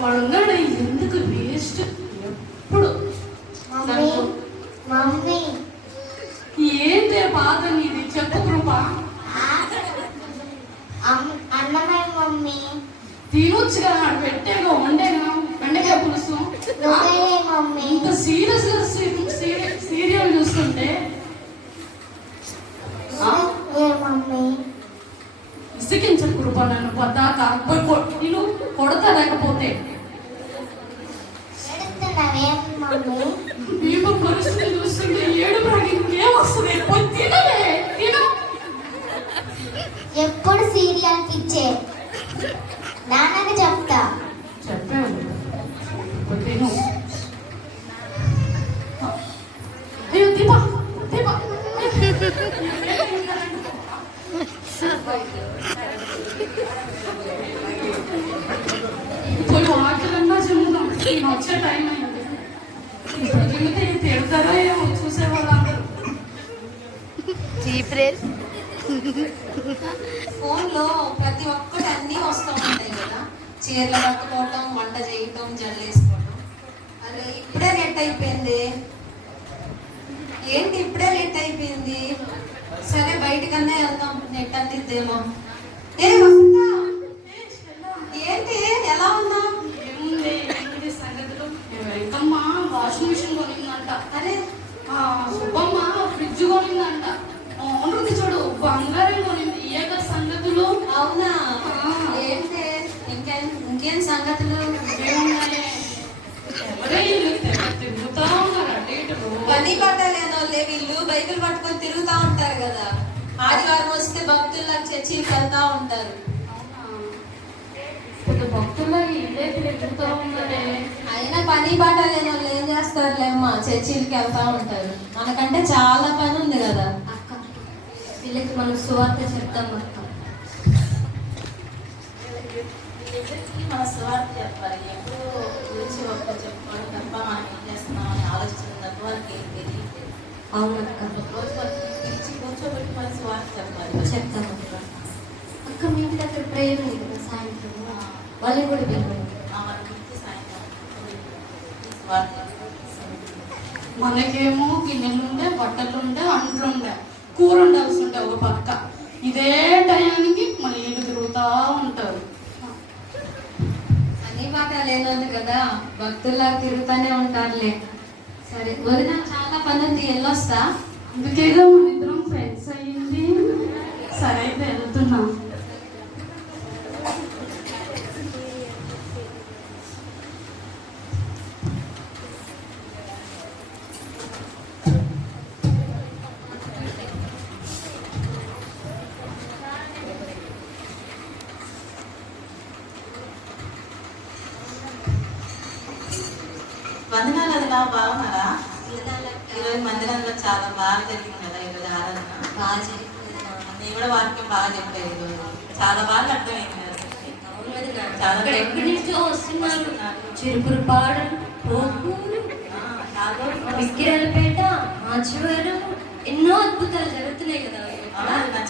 వాడు ఉన్నాడు ఎందుకు వేస్ట్? ఎప్పుడు? ఏంటి బాధ నీది? చెప్పు కృప. అన్నమే మమ్మీ. తినొచ్చు కదా వాడు పెట్టేగా వండేగా బెండకాయ పులుసు. ఇంత సీరియస్గా సీరియల్ చూస్తుంటే. విసిగించు కృప నన్ను పద్దాక నేను కొడతా చీరలు కట్టుకోవటం వంట చేయటం జల్లేసుకోవటం అరే ఇప్పుడే నెట్ అయిపోయింది. ఏంటి ఇప్పుడే నెట్ అయిపోయింది? సరే బయటకన్నా వెళ్దాం. నెట్ అందిద్దేమో. ఏ పని పట్టలేని వాళ్ళే వీళ్ళు బైబిల్ పట్టుకొని తిరుగుతా ఉంటారు కదా. ఆదివారం వస్తే భక్తుల్లా చర్చికి వెళ్తా ఉంటారు. అయినా పని పాట లేని వాళ్ళు ఏం చేస్తారులేమ్మా చర్చిలకి వెళ్తా ఉంటారు. మనకంటే చాలా పని ఉంది కదా. అక్క వీళ్ళకి మనం సువార్త చెప్తాం అక్క. వీళ్ళిద్దరికీ మన స్వార్థ చెప్పాలి. ఎప్పుడు గురించి చెప్పుకోవడం తప్ప మనం ఏం చేస్తున్నాం అని ఆలోచించడం తప్ప వాళ్ళకి అవునక్క ఒక కూర్చోబెట్టి మన స్వార్థ చెప్పాలి చెప్తాం అక్క అక్క మీ ఇంటి దగ్గర ప్రేయర్ ఉంది కదా సాయంత్రం వాళ్ళని కూడా పిలవండి మనకేమో గిన్నెలుండే బట్టలుండే అంట్లుండే కూర ఉండాల్సి ఉండే ఒక పక్క. ఇదే టయానికి మన ఇల్లు తిరుగుతూ ఉంటారు. అన్ని పాట లేనందు కదా భక్తుల్లా తిరుగుతూనే ఉంటారులే. సరే వదిన చాలా పని ఉంది వెళ్ళొస్తా. అందుకేగా మన ఇద్దరం ఫ్రెండ్స్ అయ్యింది. సరే అయితే వెళ్తున్నాం. వందనాలు బాగున్నారా ఈరోజు మందిరంలో చాలా బాగా జరిగింది కదా ఈరోజు ఆరాధన. బాగా జరిగింది. నేను కూడా వాక్యం బాగా చెప్పాను ఈరోజు చాలా బాగా అర్థమైంది. చాలా ఎక్కడి నుంచో వస్తున్నారు? చిరుకురు పాడలు పోకూరు మాచివారం ఎన్నో అద్భుతాలు జరుగుతున్నాయి కదా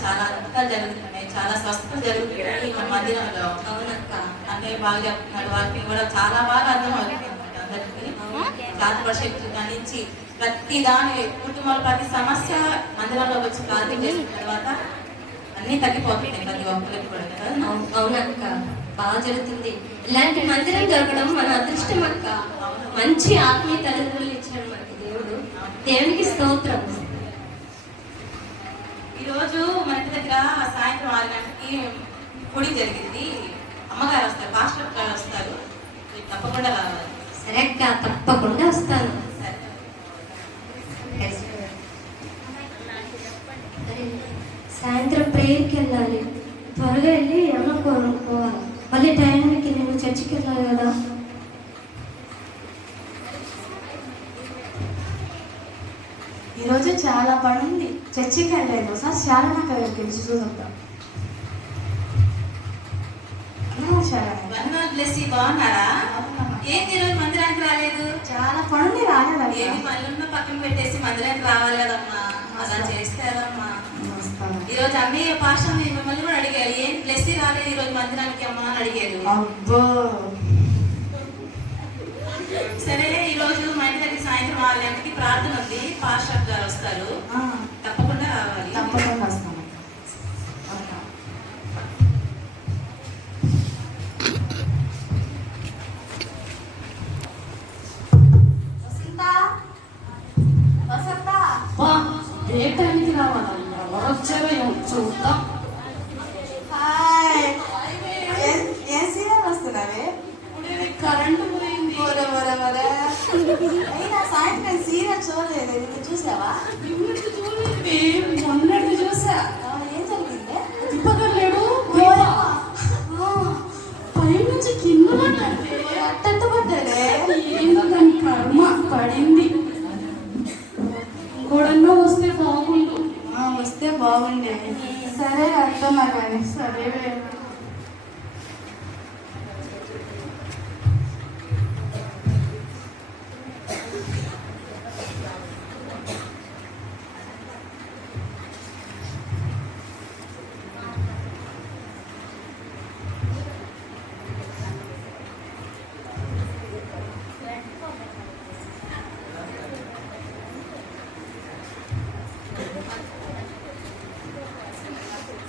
చాలా అద్భుతాలు జరుగుతున్నాయి. చాలా స్వస్థతలు జరుగుతున్నాయి మన మందిరంలో. అవునక్క. అంటే బాగా చెప్తున్నాడు వాక్యం కూడా చాలా బాగా అర్థం అవుతుంది అందరికీ. జాతర శక్తులు కానించి ప్రతి దాని కుటుంబాల ప్రతి సమస్య మందిరంలోకి వచ్చి ప్రార్థన చేసిన తర్వాత అన్ని తగ్గిపోతున్నాయి ప్రతి ఒక్కరికి కూడా కదా? అవునక్క బాగా జరుగుతుంది. ఇలాంటి మందిరం దొరకడం మన అదృష్టం అక్క. మంచి ఆత్మీయ తల్లిదండ్రులు ఇచ్చాడు మనకి దేవుడు. దేవునికి స్తోత్రం. ఈరోజు మన ఇంటి దగ్గర సాయంత్రం ఆరు గంటలకి పొడి జరిగింది. అమ్మగారు వస్తారు పాస్టర్ గారు వస్తారు. తప్పకుండా రావాలి. సరే అక్క తప్పకుండా వస్తాను. సాయంత్రం ప్రేయర్కి వెళ్ళాలి. త్వరగా వెళ్ళి అన్న కోరుకోవాలి. మళ్ళీ టైంకి నేను చర్చికి వెళ్ళాలి కదా. ఈరోజు చాలా పని ఉంది చర్చికి వెళ్ళలేదు సార్ చాలా నాకు వెళ్ళి చూద్దాం చాలా బాగున్నారా? ఏంటి ఈరోజు మందిరానికి రాలేదు? చాలా పనులు రాలేదా ఏది పనులున్న పక్కన పెట్టేసి మందిరానికి రావాలి కదమ్మా. అలా చేస్తారమ్మా. ఈరోజు అమ్మ పాషం మిమ్మల్ని కూడా అడిగారు. ఏం ప్లస్ రాలేదు ఈరోజు మందిరానికి అమ్మా అని అడిగారు. అబ్బో. సరే ఈరోజు మా ఇంటి దగ్గర సాయంత్రం వాళ్ళ ప్రార్థన ఉంది. పాస్టర్ గారు వస్తారు. తప్పకుండా రావాలి. తప్పకుండా చూసావా?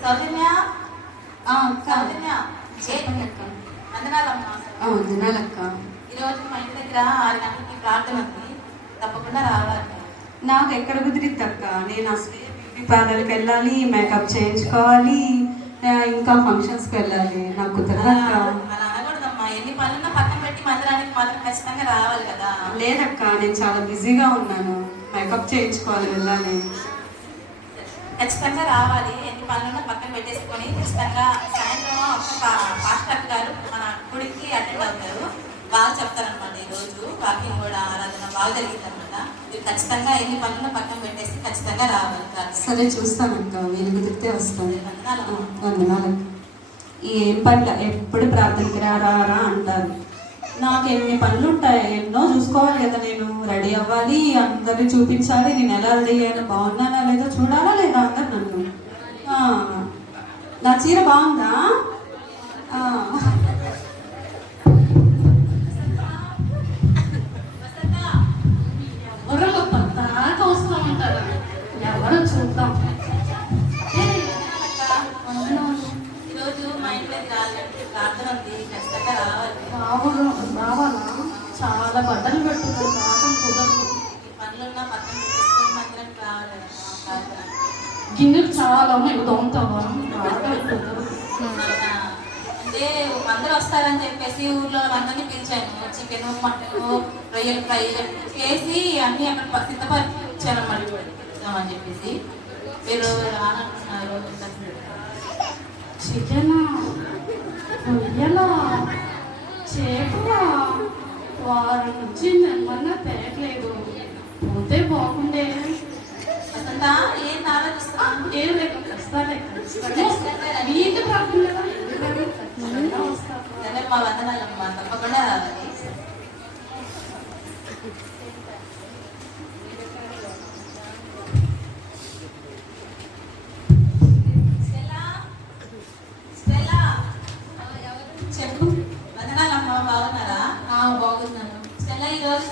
సౌజన్య ఆ, సౌజన్య చెప్పండి అక్క వందనాలమ్మా. ఆ, వినాలక్క ఈరోజు మా ఇంటి దగ్గర ఆరు గంటలకి ప్రార్థన ఉంది. తప్పకుండా రావాలి. నాకు ఎక్కడ కుదిరిద్ది అక్క నేను అసలే బ్యూటీ పార్లర్కి వెళ్ళాలి మేకప్ చేయించుకోవాలి ఇంకా ఫంక్షన్స్కి వెళ్ళాలి. నాకు కుదరదు అక్క అలా అనకూడదమ్మా. ఎన్ని పనులున్నా పక్కన పెట్టి మందిరానికి మాత్రం ఖచ్చితంగా రావాలి కదా. లేదక్క నేను చాలా బిజీగా ఉన్నాను. మేకప్ చేయించుకోవాలి వెళ్ళాలి. ఖచ్చితంగా రావాలి. ఎన్ని పనులున్నా పక్కన పెట్టేసుకొని ఖచ్చితంగా సాయంత్రం పాస్టర్ గారు మన గుడికి అటెండ్ అవుతారు. బాగా చెప్తారనమాట ఈ రోజు వాకింగ్ కూడా ఆరాధన బాగా జరిగింది అనమాట మీరు ఖచ్చితంగా ఎన్ని పనులున్నా పక్కన పెట్టేసి ఖచ్చితంగా రావాలి. సరే చూస్తానక్క. వీలు కుదిరితే వస్తాను. వందనాలమ్మా. వందనాలక్క ఏం పనులు? ఎప్పుడు ప్రార్థనకి రా రా అంటారు. నాకు ఎన్ని పనులు ఉంటాయి ఎన్నో చూసుకోవాలి కదా నేను. రెడీ అవ్వాలి అందరిని చూపించాలి నేను ఎలా రెడీ అయ్యాను బాగున్నానా లేదా చూడాలా లేదా అందరు నన్ను? నా చీర బాగుందా? గిన్నెలు చాలా ఉన్నాయి దొంగతావా అంటే అందరూ వస్తారని చెప్పేసి ఊర్లో వాళ్ళందరినీ పిలిచాను. చికెన్ మటన్ రొయ్యలు ఫ్రై చేసి అన్ని అక్కడ ప- సిద్ధపరిచి ఇచ్చాను మళ్ళీ ఇద్దామని చెప్పేసి. మీరు రానంటున్నారు చికెన్? రొయ్యలా? చేపలా? వారం నుంచి నెమ్మన్నా తేయట్లేదు పోతే బాగుండే. అసలు ఏం ఆలోచిస్తున్నాను ఏం లేక ప్రాబ్లం సరే మా వందనాలమ్మా తప్పకుండా రావాలి స్టెల్లా? స్టెల్లా? చెప్పు వందనాలమ్మా బాగున్నారా బాగున్నాను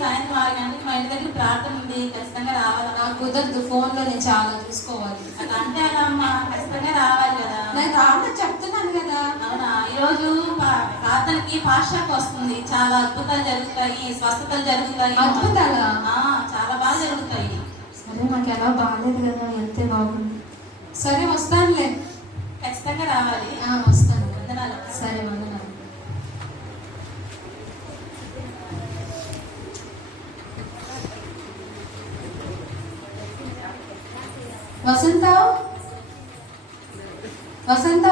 సాయంత్రం ఆరు గంటలకు మా ఇంటి దగ్గర ప్రార్థన ఉంది ఖచ్చితంగా రావాలి. నాకు కుదరదు ఫోన్లో నేను చాలా చూసుకోవాలి. అట్లా అంటే అలా అమ్మా ఖచ్చితంగా రావాలి కదా. నేను రావడం చెప్తున్నాను కదా. అవునా? ఈరోజు ప్రార్థనకి పాశ్చాత్య వస్తుంది. చాలా అద్భుతాలు జరుగుతాయి స్వస్థతలు జరుగుతాయి. అద్భుతాలా? చాలా బాగా జరుగుతాయి. సరే నాకు ఎలా బాగాలేదు కదా వెళ్తే బాగుంది. సరే వస్తానులే. ఖచ్చితంగా రావాలి. వస్తాను. సరే వందనాలు. వసంత? వసంత?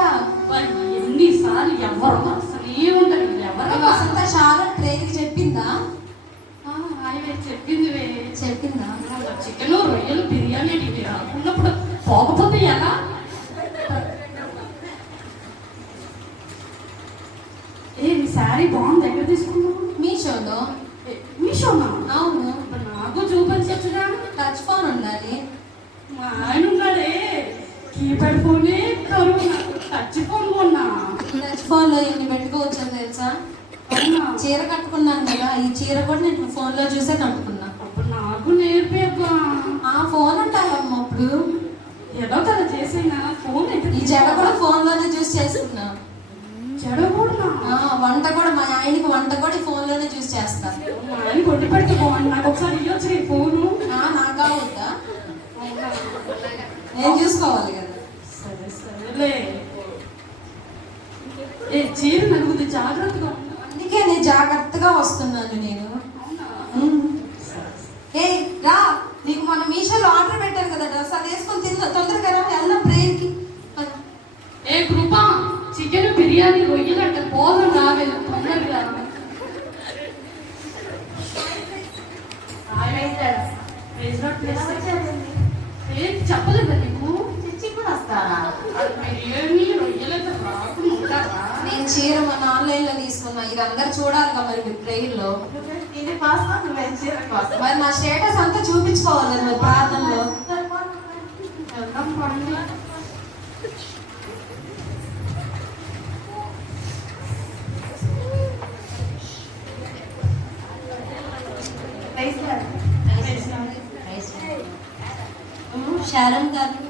ఎన్నిసార్లు ఎవరు అసలు ఉండరు ఎవరు వసంత చాలా ట్రైన్కి చెప్పిందా? కీప్యాడ్ ఫోనే టచ్ ఫోన్ కొన్నా టచ్ ఫోన్లో ఎన్ని పెట్టుకోవచ్చో తెలుసా? చీర కట్టుకున్నాను కదా ఈ చీర కూడా నేను ఫోన్లో చూసే కట్టుకున్నా. అప్పుడు నాకు నాకు నేర్పి అబ్బా. ఆ ఫోన్ ఉంటావమ్మా అప్పుడు. ఏదో కదా చేసినా ఫోన్ ఈ జడ కూడా ఫోన్లోనే చూస్ చేసుకున్నా. జడ కూడా? వంట కూడా మా ఆయనకి వంట కూడా ఈ ఫోన్లోనే చూస్ చేస్తా. మా ఆయన కొట్టి పెడితే బాగుంది నాకు ఒకసారి ఇవ్వచ్చు ఈ ఫోను. నాకు కావద్దా? నేను చూసుకోవాలి కదా. సరేలే ఏ చీర నలుగుతుంది జాగ్రత్తగా. అందుకే నేను జాగ్రత్తగా వస్తున్నాను నేను అవునా ఉమ్. ఏ రా నీకు మన మీషోలో ఆర్డర్ పెట్టాను కదా డ్రెస్ అది వేసుకొని తిందా తొందరగా రా వెళ్దాం ప్రేయర్కి పద. ఏ కృప చికెన్ బిర్యానీ రొయ్యలంట పోదాం రావే తొందరగా ఏంటి చెప్పలేదా నీకు బిర్యానీ రొయ్యలంట రాకుండా ఉంటారా నేను చీర మన ఆన్లైన్లో తీసుకున్నా ఇది అందరు చూడాలిగా మరి మీ ప్రేయర్లో మరి నా స్టేటస్ అంతా చూపించుకోవాలి కదా మరి ప్రార్థనలో వెళ్దాం పండి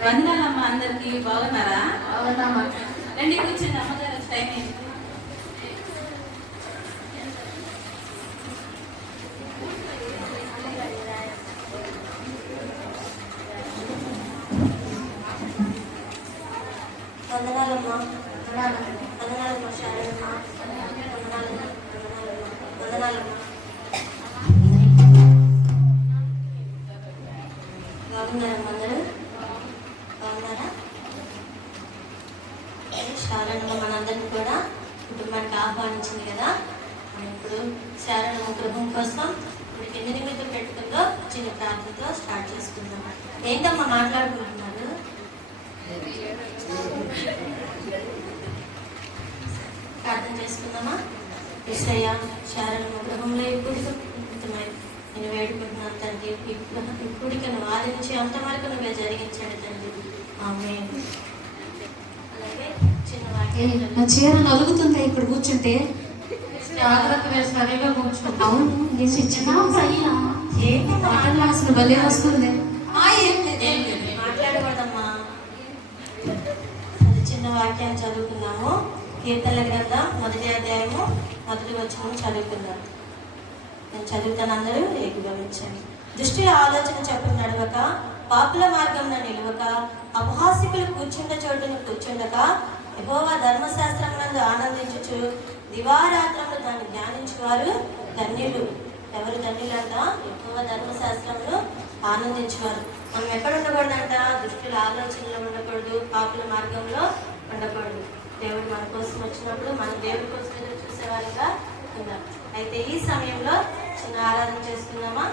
వందనాలమ్మ అందరికి బాగున్నారా? రండి కూర్చోండి అమ్మగారు టైం అయింది వందనాలమ్మా వందనాలమ్మా శారదమ్మా వందనాలమ్మా వందనాలమ్మా వందనాలమ్మా బాగున్నారమ్మా అందరూ బాగున్నారా శారణమ్మ మనందరినీ కూడా కుటుంబానికి వచ్చింది కదా? మనం ఇప్పుడు శారణమ్మ గృహం కోసం ఇప్పుడు ఎన్ని నిమిత్తం పెట్టుకుందో చిన్న ప్రార్థనతో స్టార్ట్ చేసుకుందాం. ఏంటమ్మా మాట్లాడుకుంటున్నారు? ప్రార్థన చేసుకుందామా? విషయ శారణమ్మ గృహంలో ఇప్పుడు నేను వేడుకుంటున్నాను తండ్రి. ఈ గృహ- ఈ వారించి అంతవరకు నువ్వే జరిగించాడు తండ్రి. ఆమె అలాగే చిన్న వాక్యం నా చీర నలుగుతుందా? ఇక్కడ కూర్చుంటే సరిగా కూర్చో అవును నేను చిన్న అసలు భలే వస్తుంది. మాట్లాడకూడదమ్మా. వాక్యాన్ని చదువుకుందాము. కీర్తనల గ్రంథం మొదటి అధ్యాయము మొదటి వచనం చదువుకుందాం. నేను చదువుతాను అందరూ ఏకీభవించండి దృష్టిలో ఆలోచన చెప్పు నడవక పాపుల మార్గంలో నిలవక అపహాసికులు కూర్చుండ చోటును కూర్చుండక యెహోవా ధర్మశాస్త్రమునందు ఆనందించుచు దివారాత్రములు దాన్ని ధ్యానించువారు ధన్యులు. ఎవరు ధన్యులంట? ఎక్కువ ధర్మశాస్త్రంలో ఆనందించేవారు. మనం ఎక్కడ ఉండకూడదంట దుష్టుల ఆలోచనలో ఉండకూడదు పాపుల మార్గంలో ఉండకూడదు. దేవుడు మన కోసం వచ్చినప్పుడు మన దేవుడి కోసం ఎదురు చూసేవారిగా ఉందాం అయితే ఈ సమయంలో చిన్న ఆరాధన చేసుకుందామా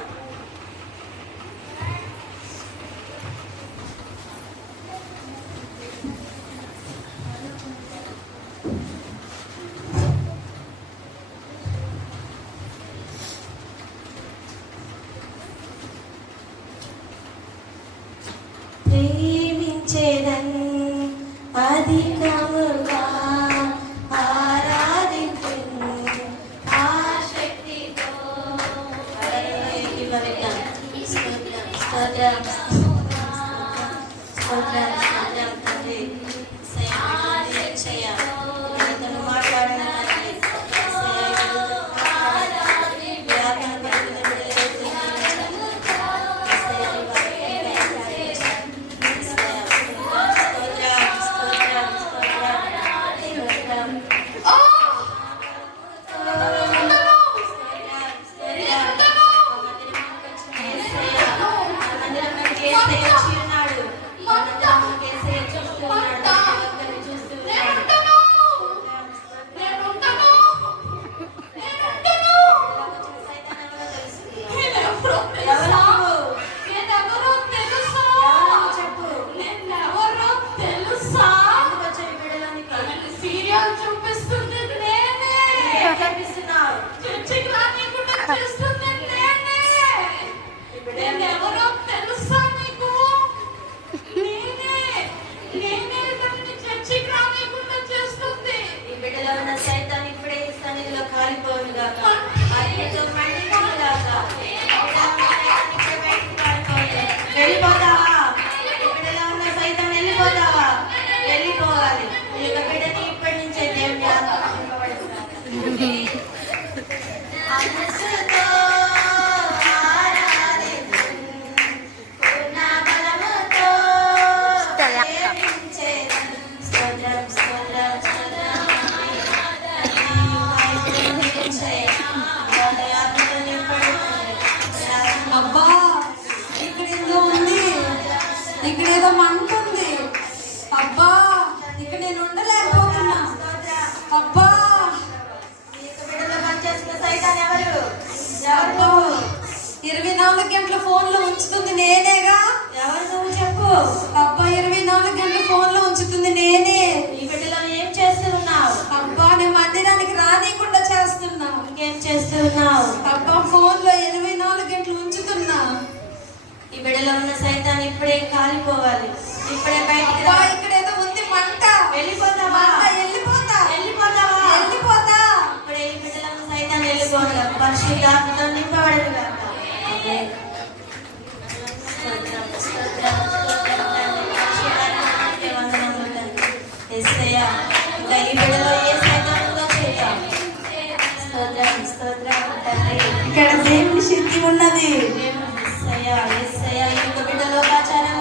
స్తోత్రం, స్తోత్రం, నాలుగు గంటల ఫోన్లో ఉంచుతుంది నేనేగా? ఎవరు నువ్వు చెప్పు? అబ్బా ఇరవై నాలుగు గంటల ఫోన్లో ఉంచుతుంది నేనే. ఈ బిడ్డలో ఏం చేస్తూ ఉన్నావు అబ్బా నేను మందిరానికి రానియకుండా చేస్తున్నా. ఇంకేం చేస్తూ ఉన్నావు అబ్బా ఫోన్లో ఇరవై నాలుగు గంటలు ఉంచుతున్నా. ఈ బిడ్డలో ఉన్న సైతాన్ ఇప్పుడే కాలిపోవాలి. ఇప్పుడే బయటికి రా. ఇక్కడ ఏదో ఉంది మంట. వెళ్ళిపోతావా? వెళ్ళిపోతా. వెళ్ళిపోతావా? వెళ్ళిపోతా. ఇప్పుడే ఈ బిడ్డలో ఉన్న సైతాన్ వెళ్ళిపోవాలి. పరిశుద్ధాత్మతో నింపబడదు ఇక్కడ దేవుని శక్తి ఉన్నది. యేసయ్యా, యేసయ్యా, ఈ యొక్క బిడ్డ లోకాచారం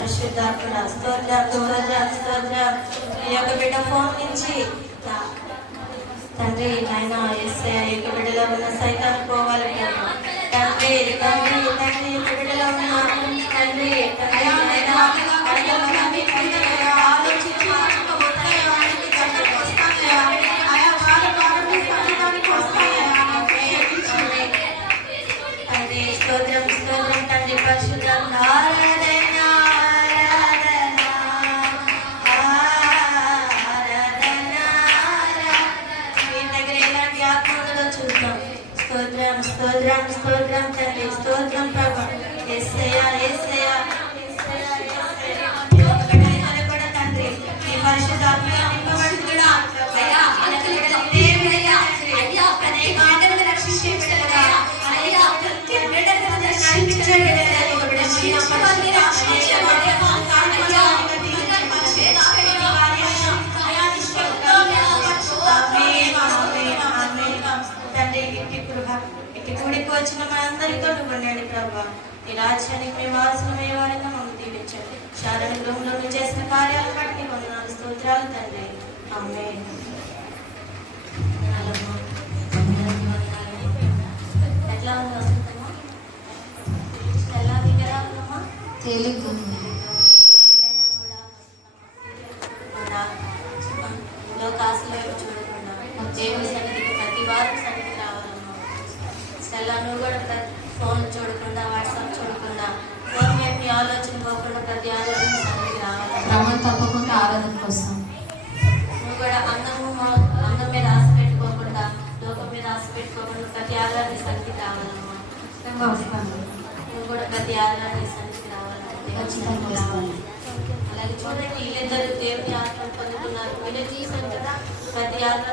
పరిశుద్ధాత్మ పరిశుద్ధాత్మడ స్తోత్రం స్తోత్రం స్తోత్రం ఈ యొక్క బిడ్డ ఫోన్ నుంచి తండ్రి నాయన ఎస్ఐ యొక్క బిడ్డలో ఉన్న సైతాన్ పోవాలి ఈ రాజ్యానికి మేము ఆసనమయ్యే వారిగా మమ్మల్ని దీవించండి. శారణ గృహంలో చేసిన కార్యాలను బట్టి వందనాలు స్తోత్రాలు తండ్రి. అమ్మే ఇద్దరు దేవుని ఆత్మ పొందుతున్నారు. మీరు చూసారు ప్రతి ఆత్మ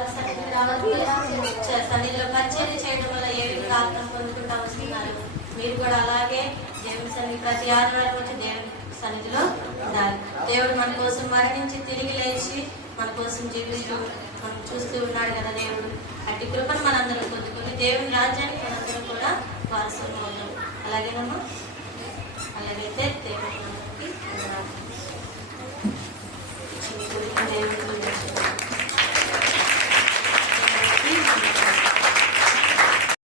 సన్నిధిలో పరిచయం చేయడం వల్ల ఏ విధంగా ఆత్మ పొందుకుంటా వస్తున్నారు. మీరు కూడా అలాగే దేవుని సన్నిధి ప్రతి ఆదివారం వచ్చి దేవుని సన్నిధిలో ఉండాలి. దేవుడు మన కోసం మరణించి తిరిగి లేచి మన కోసం జీవిస్తూ మనం చూస్తూ ఉన్నాడు కదా దేవుడు. అట్టి కృపను మనందరం పొందుకుని దేవుని రాజ్యానికి మనందరం కూడా వారసులు అవుతాం. అలాగేనమ్మా? అలాగైతే దేవుడు మనకి వందనాలు. చిన్ని గురించి దేవునికి వందనాలు.